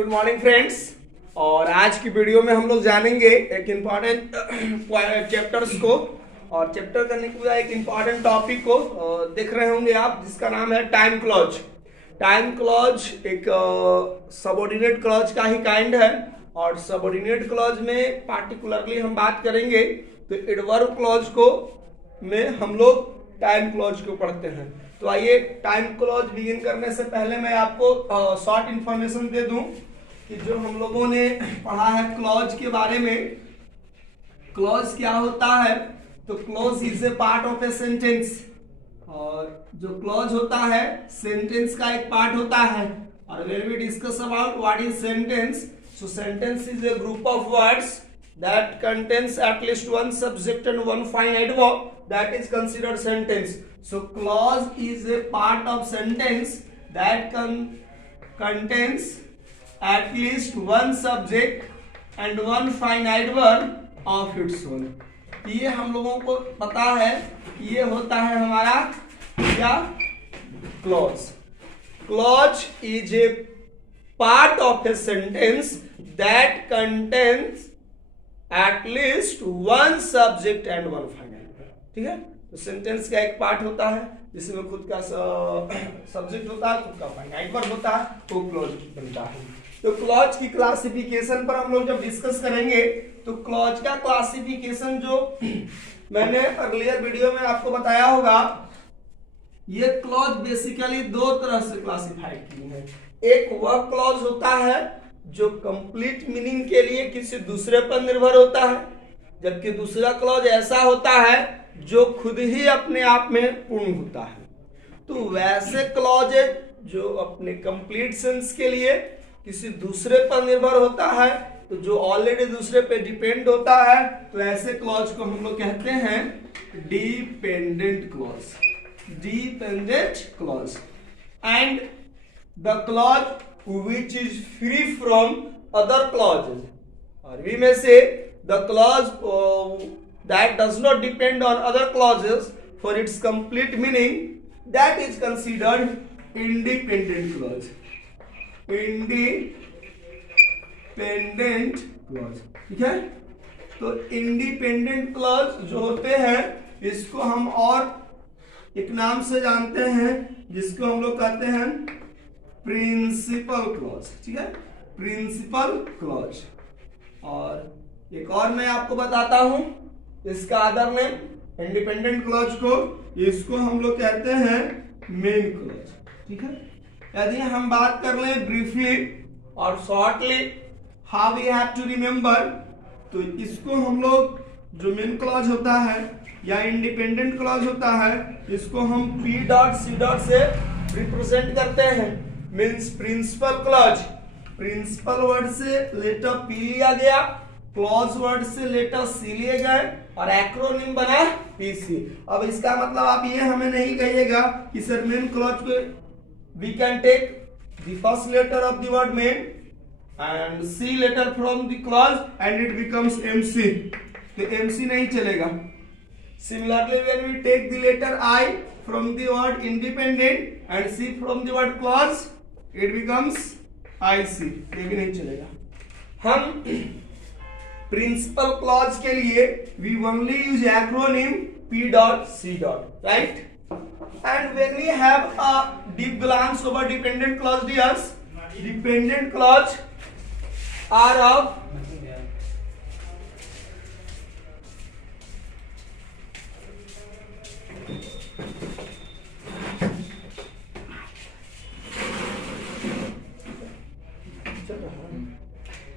Good morning friends. और आज की वीडियो में हम लोग जानेंगे एक इम्पॉर्टेंट चैप्टर्स को, और चैप्टर करने के बाद एक इम्पॉर्टेंट टॉपिक को देख रहे होंगे आप, जिसका नाम है टाइम क्लॉज। टाइम क्लॉज एक सबऑर्डिनेट क्लॉज का ही काइंड है, और सबऑर्डिनेट क्लॉज में पार्टिकुलरली हम बात करेंगे तो एडवर्ब क्लॉज को में हम लोग टाइम क्लॉज को पढ़ते हैं। तो आइए टाइम क्लॉज बिगिन करने से पहले मैं आपको शॉर्ट इंफॉर्मेशन दे दूं कि जो हम लोगों ने पढ़ा है क्लॉज के बारे में। क्लॉज क्या होता है? तो clause is a part of a sentence, और जो क्लॉज होता है सेंटेंस का एक पार्ट होता है। और when we discuss about what is sentence, so sentence is a group of words that contains at least one subject and one finite verb, that is considered sentence. So clause is a part of sentence that contains at least one subject and one finite verb of its own. ये हम लोगों को पता है, ये होता है हमारा क्या? clause. Clause is a part of a sentence that contains at least one subject and one finite verb. ठीक है, तो सेंटेंस का एक पार्ट होता है जिसमें खुद का सब्जेक्ट होता है, खुद का फाइनाइट वर्ब होता है, तो क्लॉज बनता है। तो क्लॉज की क्लासिफिकेशन पर हम लोग जब डिस्कस करेंगे तो क्लॉज का क्लासिफिकेशन जो मैंने अर्लियर वीडियो में आपको बताया होगा, ये क्लॉज बेसिकली दो तरह से क्लासिफाइड की है। एक वह क्लॉज होता है जो कंप्लीट मीनिंग के लिए किसी दूसरे पर निर्भर होता है, जबकि दूसरा क्लॉज ऐसा होता है जो खुद ही अपने आप में पूर्ण होता है। तो वैसे क्लॉज जो अपने कंप्लीट सेंस के लिए किसी दूसरे पर निर्भर होता है, तो जो ऑलरेडी दूसरे पे डिपेंड होता है, तो ऐसे क्लॉज को हम लोग कहते हैं dependent clause. Dependent clause and the clause which is free from other clauses, or we may say the clause that does not depend on other clauses for its complete meaning, that is considered independent clause. Independent clause, ठीक है। तो independent clause जो होते हैं इसको हम और एक नाम से जानते हैं, जिसको हम लोग कहते हैं प्रिंसिपल क्लॉज। ठीक है, प्रिंसिपल क्लॉज। और एक और मैं आपको बताता हूं इसका अदर नेम इंडिपेंडेंट क्लॉज को, इसको हम लोग कहते हैं मेन क्लॉज। ठीक है, यदि हम बात कर लें ब्रीफली और shortly how we have to remember, तो इसको हम लोग जो मेन क्लॉज होता है या इंडिपेंडेंट क्लॉज होता है, इसको हम P डॉट C डॉट से रिप्रेजेंट करते हैं। Means principal clause, principal word से लेटर P लिया गया, क्लॉज वर्ड से लेटर C लिए गए, और एक्रोनिम बना PC। अब इसका मतलब आप ये हमें नहीं कहिएगा कि सर मेन क्लॉज को we can take the first letter of the word main and C letter from the clause and it becomes MC, तो MC नहीं चलेगा। Similarly, when we take the letter I from the word independent and C from the word clause, it becomes IC, ये भी नहीं चलेगा। हम principal clause के लिए we only use acronym P dot C dot, right? And when we have a deep glance over dependent clause, dears, dependent clause are of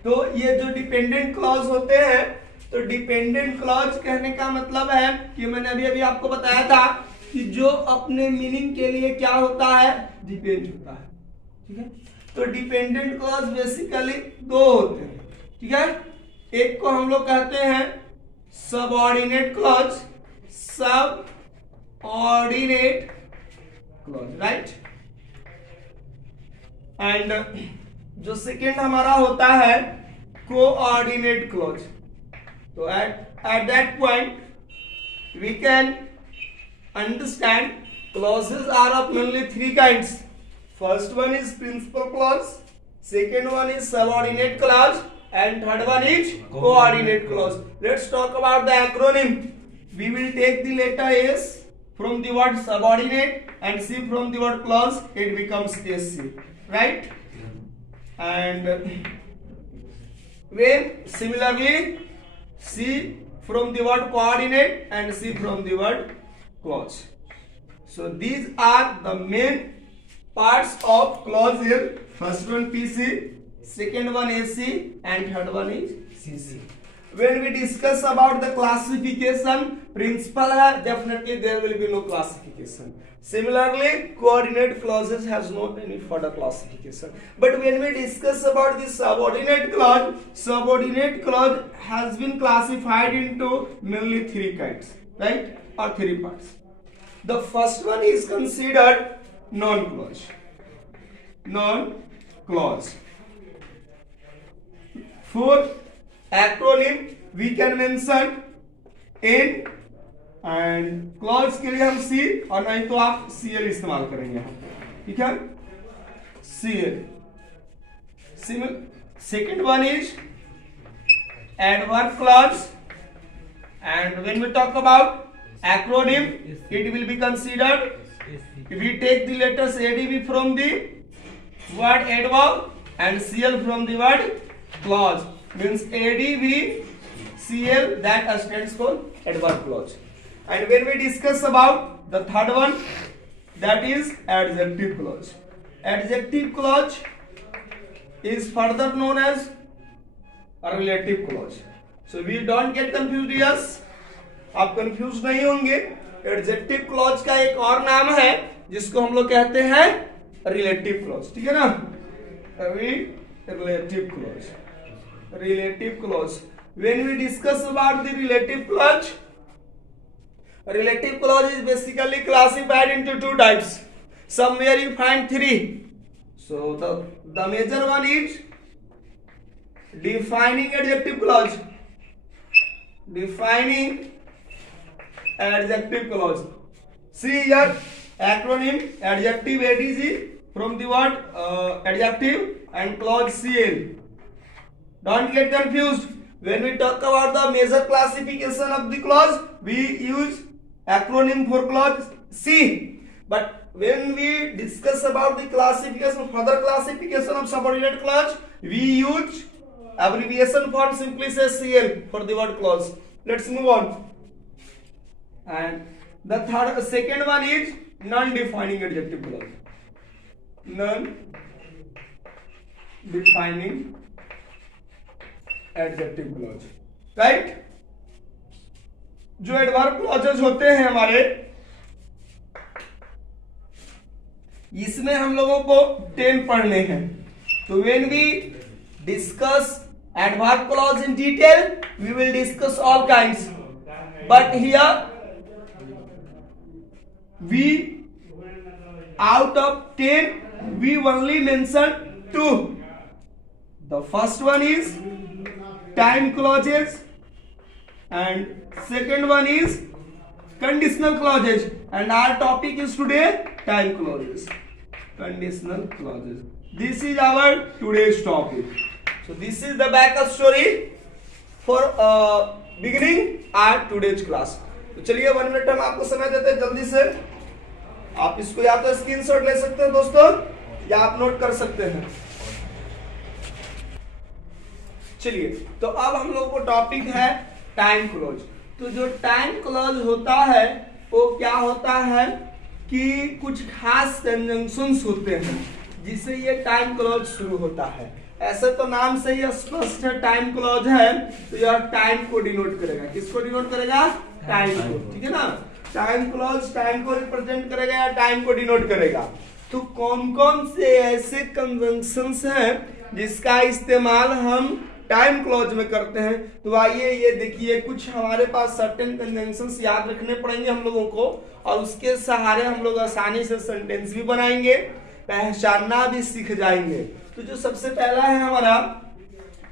तो ये जो डिपेंडेंट क्लॉज होते हैं, तो डिपेंडेंट क्लॉज कहने का मतलब है कि मैंने अभी आपको बताया था कि जो अपने मीनिंग के लिए क्या होता है, डिपेंड होता है। ठीक है, तो डिपेंडेंट क्लॉज बेसिकली दो होते हैं। ठीक है, एक को हम लोग कहते हैं subordinate clause, subordinate clause, right. And जो सेकेंड हमारा होता है कोऑर्डिनेट क्लॉज। तो at that point we can understand clauses are of mainly three kinds. First one is principal clause, second one is subordinate clause, and third one is coordinate clause. Let's talk about the acronym. We will take the letter S from the word subordinate and C from the word clause. It becomes SC, right? And when similarly C from the word coordinate and C from the word clause. So these are the main parts of clause here. First one PC, second one AC, and third one is CC. When we discuss about the classification, principle है, definitely there will be no classification. Similarly, coordinate clauses has no any further classification. But when we discuss about the subordinate clause has been classified into mainly three kinds, right? Or three parts. The first one is considered non-clause. For acronym we can mention N, and clause के लिए हम C, और नहीं तो आप CL इस्तेमाल करेंगे यहाँ, ठीक है? CL. Second one is adverb clause, and when we talk about acronym, it will be considered if we take the letters ADV from the word adverb and CL from the word clause, means ADV CL, that stands for adverb clause. And when we discuss about the third one, that is adjective clause. Adjective clause is further known as a relative clause. So we don't get confused, yes? आप confuse नहीं होंगे. Adjective clause का एक और नाम है जिसको हम लोग कहते हैं रिलेटिव क्लॉज, ठीक है ना? Relative clause. When we discuss about the relative clause is basically classified into two types. Somewhere you find three. So the major one is defining adjective clause. See here, acronym adjective ADG from the word adjective and clause CL. Don't get confused. When we talk about the major classification of the clause, we use acronym for clause C. But when we discuss about the classification, further classification of subordinate clause, we use abbreviation form, simply say CL for the word clause. Let's move on. And the second one is non-defining adjective clause. Non-defining adjective clause, right? जो adverb clauses होते हैं हमारे, इसमें हम लोगों को 10 पढ़ने हैं. तो when we discuss adverb clause in detail, we will discuss all kinds. But here we out of 10 we only mention 2. The first one is time clauses and second one is conditional clauses, and our topic is today time clauses, conditional clauses. This is our today's topic. So this is the backup story for beginning our today's class. तो चलिए 1 minute हम आपको समय देते हैं, जल्दी से आप इसको या तो स्क्रीनशॉट ले सकते हैं दोस्तों, या आप नोट कर सकते हैं. चलिए, तो अब हम लोग को टॉपिक है टाइम क्लॉज. तो जो टाइम क्लॉज होता है वो क्या होता है कि कुछ खास कंजंक्शंस होते हैं जिससे ये टाइम क्लॉज शुरू होता है. ऐसे तो नाम से ही स्पष्ट है, टाइम क्लॉज है तो यह टाइम को डिनोट करेगा. किसको डिनोट करेगा? टाइम को, ठीक है ना? टाइम क्लॉज टाइम को रिप्रेजेंट करेगा या टाइम को डिनोट करेगा. तो कौन कौन से ऐसे कंजंक्शंस हैं जिसका इस्तेमाल हम टाइम क्लॉज में करते हैं? तो आइए ये देखिए, कुछ हमारे पास सर्टेन कंजंक्शंस याद रखने पड़ेंगे हम लोगों को, और उसके सहारे हम लोग आसानी से सेंटेंस भी बनाएंगे, पहचानना भी सीख जाएंगे. तो जो सबसे पहला है हमारा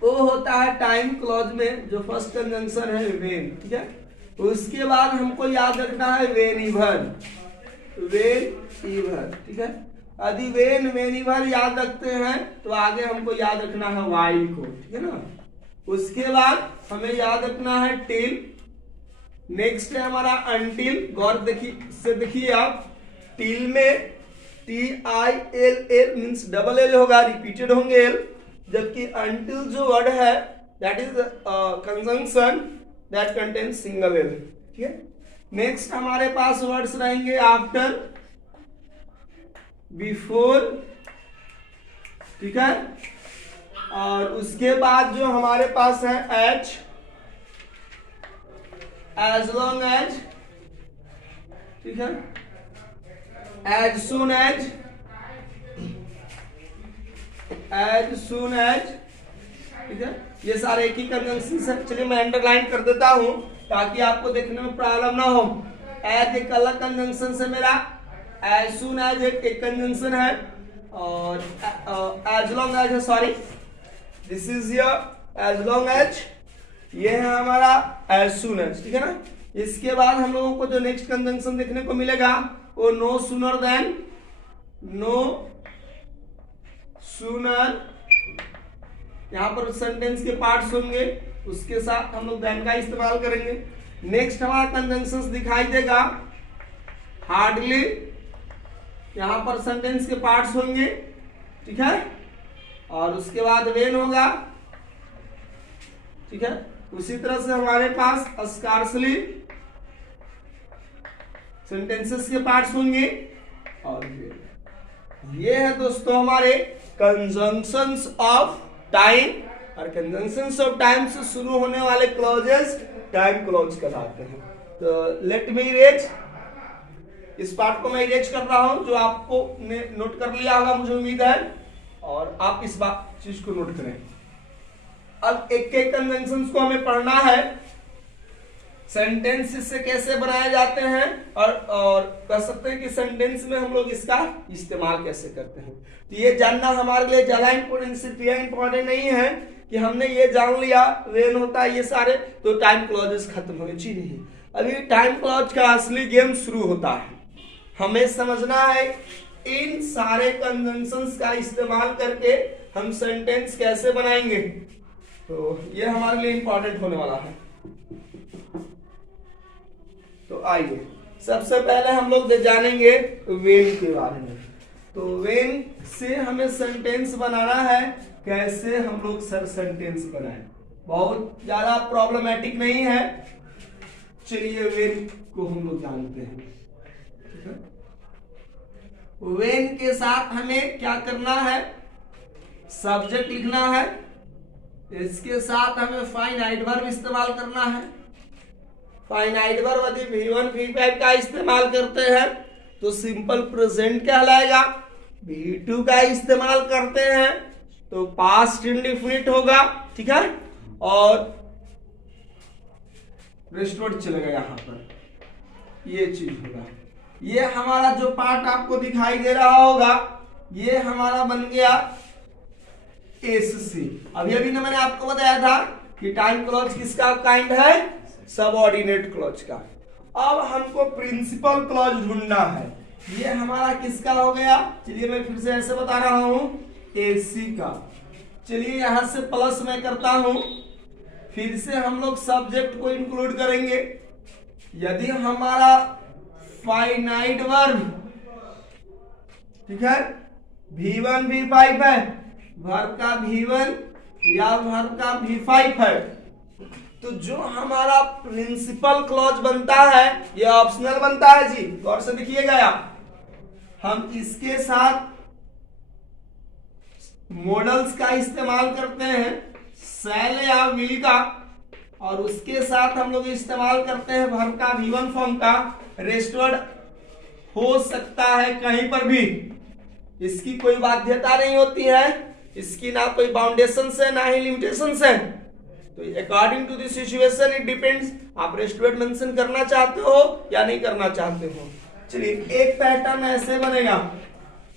वो होता है टाइम क्लॉज में जो फर्स्ट कंजंक्शन है व्हेन, ठीक है? उसके बाद हमको याद रखना है व्हेन इवन, ठीक है? यदि वेन वेनिवर याद रखते हैं तो आगे हमको याद रखना है वाइल को, ठीक है ना। उसके बाद हमें याद रखना है टिल। नेक्स्ट है हमारा अनटिल। गौर देखिए आप, टिल में TILL मीन्स डबल एल होगा, रिपीटेड होंगे एल, जबकि अनटिल जो वर्ड है that is conjunction that contains single L, ठीक है। नेक्स्ट हमारे पास वर्ड्स रहेंगे आफ्टर, बिफोर, ठीक है। और उसके बाद जो हमारे पास है एज, एज लॉन्ग एज, ठीक है, as soon as, as soon as, ठीक है। ये सारे एक ही कंजंक्शंस है। चलिए मैं अंडरलाइन कर देता हूं ताकि आपको देखने में प्रॉब्लम ना हो। एज एक अलग कंजंक्शन से मेरा, एज सुन एज एक कंजंक्शन है, और एज लॉन्ग एज है, sorry this is your as long as, ये है हमारा एज सुन एज, ठीक है ना। इसके बाद हम लोगों को जो नेक्स्ट कंजंक्शन देखने को मिलेगा वो no sooner than, no sooner, यहां पर सेंटेंस के पार्ट्स होंगे, उसके साथ हम लोग देन का इस्तेमाल करेंगे। नेक्स्ट हमारा कंजंक्शंस दिखाई देगा हार्डली, यहां पर सेंटेंस के पार्ट्स होंगे, ठीक है। और उसके बाद वेन होगा, ठीक है। उसी तरह से हमारे पास स्कार्सली, सेंटेंसेस के पार्ट्स होंगे, और ये है दोस्तों हमारे कंजंक्शंस ऑफ टाइम। और कंजंक्शंस ऑफ टाइम से शुरू होने वाले क्लॉजेस टाइम क्लॉज कहलाते हैं। तो लेट मी इरेज, इस पार्ट को मैं इरेज कर रहा हूं, जो आपको ने नोट कर लिया होगा मुझे उम्मीद है, और आप इस बात चीज को नोट करें। अब एक एक कंजंक्शंस को हमें पढ़ना है, सेंटेंस से कैसे बनाए जाते हैं, और कह सकते हैं कि सेंटेंस में हम लोग इसका इस्तेमाल कैसे करते हैं। तो ये जानना हमारे लिए ज्यादा इंपॉर्टेंट नहीं है कि हमने ये जान लिया वेन होता है ये सारे, तो टाइम क्लॉजेस खत्म होने चाहिए नहीं। अभी टाइम क्लॉज का असली गेम शुरू होता है। हमें समझना है इन सारे कंजंक्शंस का इस्तेमाल करके हम सेंटेंस कैसे बनाएंगे, तो ये हमारे लिए इंपॉर्टेंट होने वाला है। तो आइए सबसे पहले हम लोग जानेंगे वेन के बारे में। तो वेन से हमें सेंटेंस बनाना है, कैसे हम लोग सर सेंटेंस बनाएं, बहुत ज्यादा प्रॉब्लमेटिक नहीं है। चलिए वेन को हम लोग जानते हैं। वेन के साथ हमें क्या करना है, सब्जेक्ट लिखना है, इसके साथ हमें फाइनाइट वर्ब इस्तेमाल करना है। फाइनाइट वर्ब यदि V1 V5 का इस्तेमाल करते हैं तो सिंपल प्रेजेंट कहलाएगा, V2 का इस्तेमाल करते हैं तो पास्ट इंडेफिनिट होगा, ठीक है। और रेस्टोर्ड चलेगा, यहां पर ये चीज होगा। ये हमारा जो पार्ट आपको दिखाई दे रहा होगा ये हमारा बन गया SC। अभी ना मैंने आपको बताया था कि टाइम क्लॉज किसका काइंड है, सबऑर्डिनेट क्लॉज का। अब हमको प्रिंसिपल क्लॉज ढूंढना है, ये हमारा किसका हो गया। चलिए मैं फिर से ऐसे बता रहा हूं, AC का। चलिए यहां से प्लस मैं करता हूं, फिर से हम लोग सब्जेक्ट को इंक्लूड करेंगे। यदि हमारा फाइनाइट वर्ब, ठीक है, V1 V5 है, वर्ब का V1 या वर्ब का V5 है, तो जो हमारा प्रिंसिपल क्लॉज बनता है ये ऑप्शनल बनता है जी, गौर से देखिएगा आप। हम इसके साथ मॉडल्स का इस्तेमाल करते हैं, शैल या विल का, और उसके साथ हम लोग इस्तेमाल करते हैं वर्ब का V1 फॉर्म का। रेस्टवर्ड हो सकता है कहीं पर भी, इसकी कोई बाध्यता नहीं होती है, इसकी ना कोई बाउंडेशन है ना ही लिमिटेशन है। तो according to the situation it depends, आप रेस्टवर्ड मेंशन करना चाहते हो या नहीं करना चाहते हो। चलिए एक पैटर्न ऐसे बनेगा,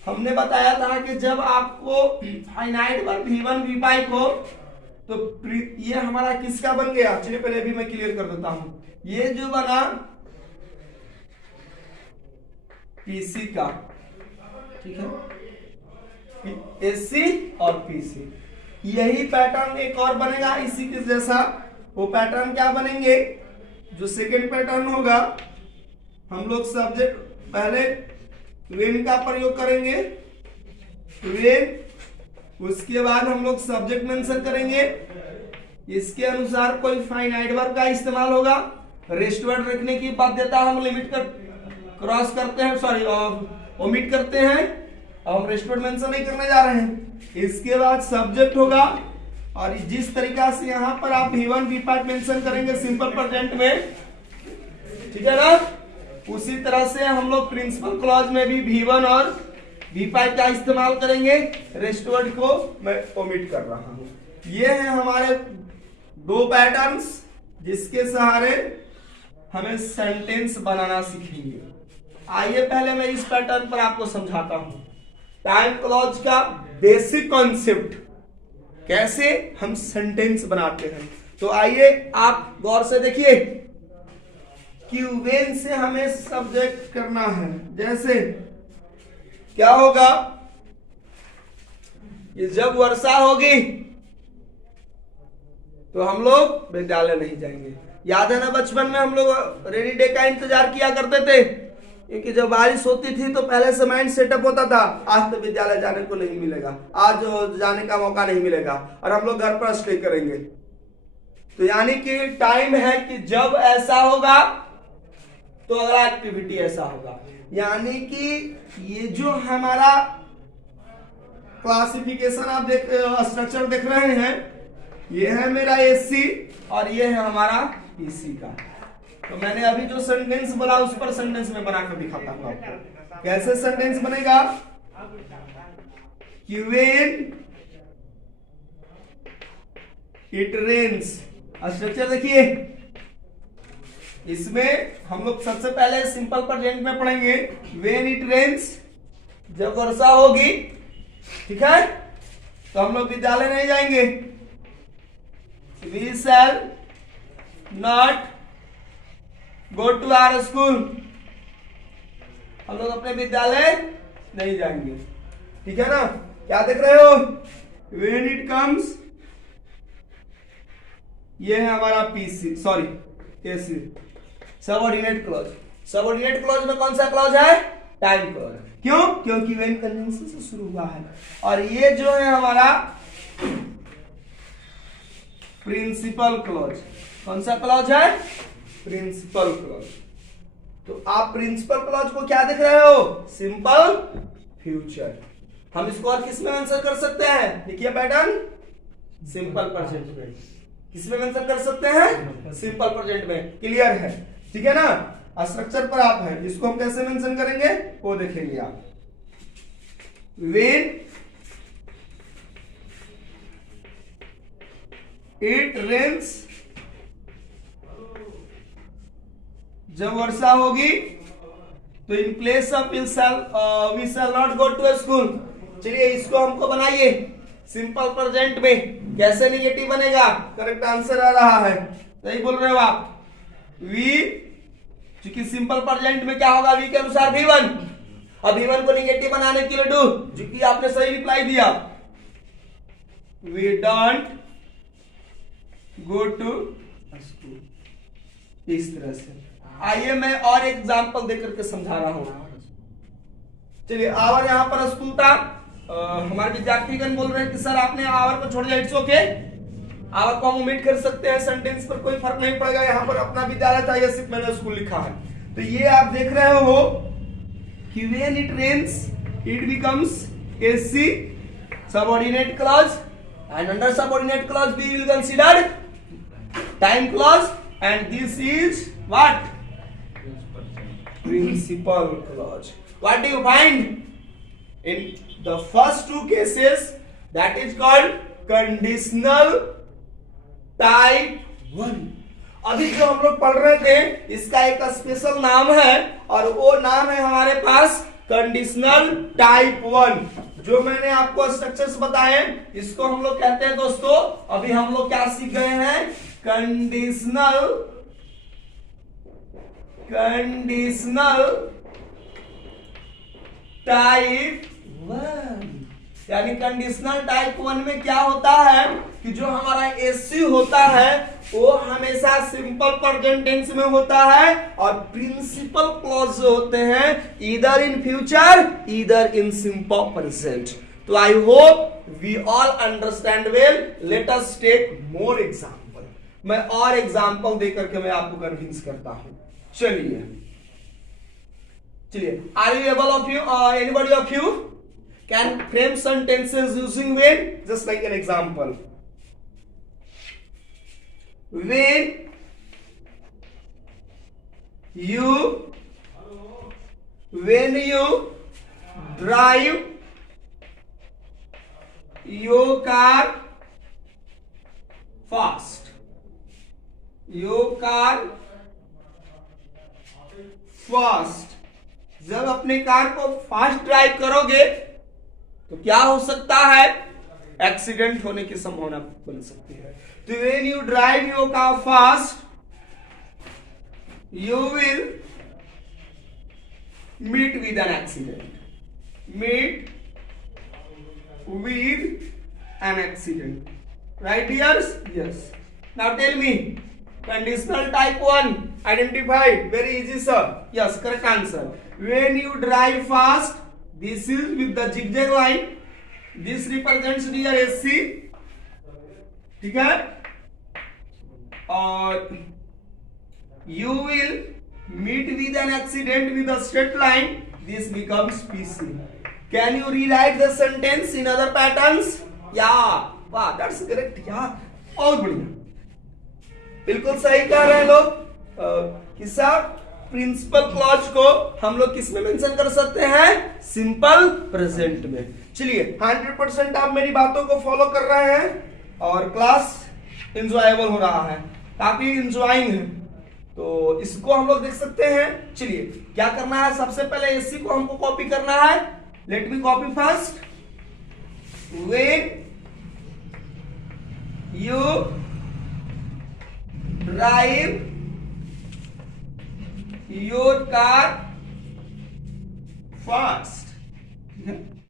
हमने बताया था कि जब आपको फाइनाइट वर्ब V1 V5 हो तो ये हमारा किसका बन गया। चलिए पहले भी मैं क्लियर कर देता हूं, ये जो बना PC का, ठीक है, एससी और पीसी। यही पैटर्न एक और बनेगा इसी के जैसा। वो पैटर्न क्या बनेंगे, जो सेकंड पैटर्न होगा, हम लोग सब्जेक्ट पहले वेन का प्रयोग करेंगे, वेन, उसके बाद हम लोग सब्जेक्ट मेंशन करेंगे, इसके अनुसार कोई फाइनाइट वर्ब का इस्तेमाल होगा, रेस्ट वर्ड रखने की बाध्यता हम लिमिट कर क्रॉस करते हैं, सॉरी ओमिट करते हैं, अब हम रेस्ट वर्ड मेंशन नहीं करने जा रहे हैं। इसके बाद सब्जेक्ट होगा, और जिस तरीका से यहाँ पर आप V1 V5 मेंशन करेंगे सिंपल प्रेजेंट में, ठीक है ना, उसी तरह से हम लोग प्रिंसिपल क्लॉज में भी V1 और V5 का इस्तेमाल करेंगे। रेस्ट वर्ड को मैं ओमिट कर रहा हूं। ये है हमारे दो पैटर्न्स जिसके सहारे हमें सेंटेंस बनाना सीखेंगे। आइए पहले मैं इस पैटर्न पर आपको समझाता हूं। टाइम क्लॉज का बेसिक कॉन्सेप्ट, कैसे हम सेंटेंस बनाते हैं। तो आइए आप गौर से देखिए कि वेन से हमें सब्जेक्ट करना है। जैसे क्या होगा कि जब वर्षा होगी तो हम लोग विद्यालय नहीं जाएंगे। याद है ना, बचपन में हम लोग रेनी डे का इंतजार किया करते थे, क्योंकि जब बारिश होती थी तो पहले से माइंड सेटअप होता था, आज तो विद्यालय जाने को नहीं मिलेगा, आज जाने का मौका नहीं मिलेगा, और हम लोग घर पर स्टे करेंगे। तो यानी कि टाइम है कि जब ऐसा होगा तो अगला एक्टिविटी ऐसा होगा। यानी कि ये जो हमारा क्लासिफिकेशन आप स्ट्रक्चर देख रहे हैं, ये है मेरा एससी और ये है हमारा पीसी का। तो मैंने अभी जो सेंटेंस बोला उस पर सेंटेंस में बनाकर दिखाता हूं आपको। कैसे सेंटेंस बनेगा कि व्हेन इट रेन्स। स्ट्रक्चर देखिए, इसमें हम लोग सबसे पहले सिंपल प्रेजेंट में पढ़ेंगे व्हेन इट रेन्स, जब वर्षा होगी, ठीक है, तो हम लोग विद्यालय नहीं जाएंगे। We shall not go to our school, हम लोग अपने विद्यालय नहीं जाएंगे, ठीक है ना। क्या देख रहे हो, व्हेन इट कम्स, ये है हमारा PC, sorry AC, subordinate clause. Subordinate clause में कौन सा क्लॉज है, टाइम क्लॉज। क्यों, क्योंकि व्हेन कंजंक्शन से शुरू हुआ है। और ये जो है हमारा प्रिंसिपल क्लॉज, कौन सा क्लॉज है, प्रिंसिपल क्लॉज। तो आप प्रिंसिपल क्लॉज को क्या देख रहे हो, सिंपल फ्यूचर। हम इसको और किस में आंसर कर सकते हैं, देखिए पैटर्न, सिंपल प्रेजेंट में। किसमें मेंशन कर सकते हैं, सिंपल प्रेजेंट में। क्लियर है, ठीक है ना। स्ट्रक्चर पर आप हैं, इसको हम कैसे मेंशन करेंगे वो देखेंगे आप। व्हेन इट रेन्स, जब वर्षा होगी, तो in place of we shall not go to school. चलिए इसको हमको बनाइए सिंपल प्रेजेंट में। कैसे निगेटिव बनेगा, करेक्ट आंसर आ रहा है, सही बोल रहे हो आप। वी, क्योंकि सिंपल प्रेजेंट में क्या होगा, वी के अनुसार V1, अब V1 को निगेटिव बनाने के लिए डू, जो कि आपने सही रिप्लाई दिया, we don't go to school. इस तरह से आइए मैं और एग्जांपल देकर के समझा रहा हूं। चलिए आवर यहां पर स्कूल था, हमारे विद्यार्थीगण बोल रहे हैं कि सर आपने आवर को छोड़ दिया, इट्स ओके, आवर को हम ओमिट कर सकते हैं, सेंटेंस पर कोई फर्क नहीं पड़ेगा, यहाँ पर अपना विद्यालय था, ये सिर्फ मैंने स्कूल लिखा है। तो ये आप देख रहे हो कि when it rains it becomes SC, subordinate clause, and under subordinate clause we will consider time clause, and this is what, principal clause. What do you find in the first two cases, that is called conditional type 1। अभी जो हम लोग पढ़ रहे थे इसका एक special नाम है, और वो नाम है हमारे पास कंडीशनल टाइप 1। जो मैंने आपको स्ट्रक्चर्स बताए इसको हम लोग कहते हैं दोस्तों, अभी हम लोग क्या सीख गए हैं, कंडीशनल टाइप वन। यानी कंडीशनल टाइप वन में क्या होता है कि जो हमारा एससी होता है वो हमेशा सिंपल प्रेजेंट टेंस में होता है, और प्रिंसिपल क्लॉज जो होते हैं either in future either in simple present. तो I hope we all understand well. Let us take more example. मैं और एग्जांपल देकर के मैं आपको कन्विंस करता हूं। चलिए are you able of you anybody of you can frame sentences using when? Just like an example. When you drive your car fast, जब अपने कार को फास्ट ड्राइव करोगे तो क्या हो सकता है? एक्सीडेंट होने की संभावना बन सकती है। तो when you drive your car fast you will meet with an accident, right dears? Yes. Now tell me, conditional type 1 identified. Very easy sir. Yes, correct answer. When you drive fast, this is with the zigzag line, this represents near SC, ठीक है? और you will meet with an accident with a straight line, this becomes PC. Can you rewrite the sentence in other patterns? Yeah, wow, that's correct यार, बहुत बढ़िया, बिल्कुल सही कह रहे हैं लोग कि सर प्रिंसिपल क्लॉज को हम लोग किस में मेंशन कर सकते हैं? सिंपल प्रेजेंट में। चलिए 100% आप मेरी बातों को फॉलो कर रहे हैं और क्लास एंजॉयबल हो रहा है, काफी एंजॉइंग है, तो इसको हम लोग देख सकते हैं। चलिए क्या करना है, सबसे पहले एससी को हमको कॉपी करना है। Let me copy first. When you drive your car fast,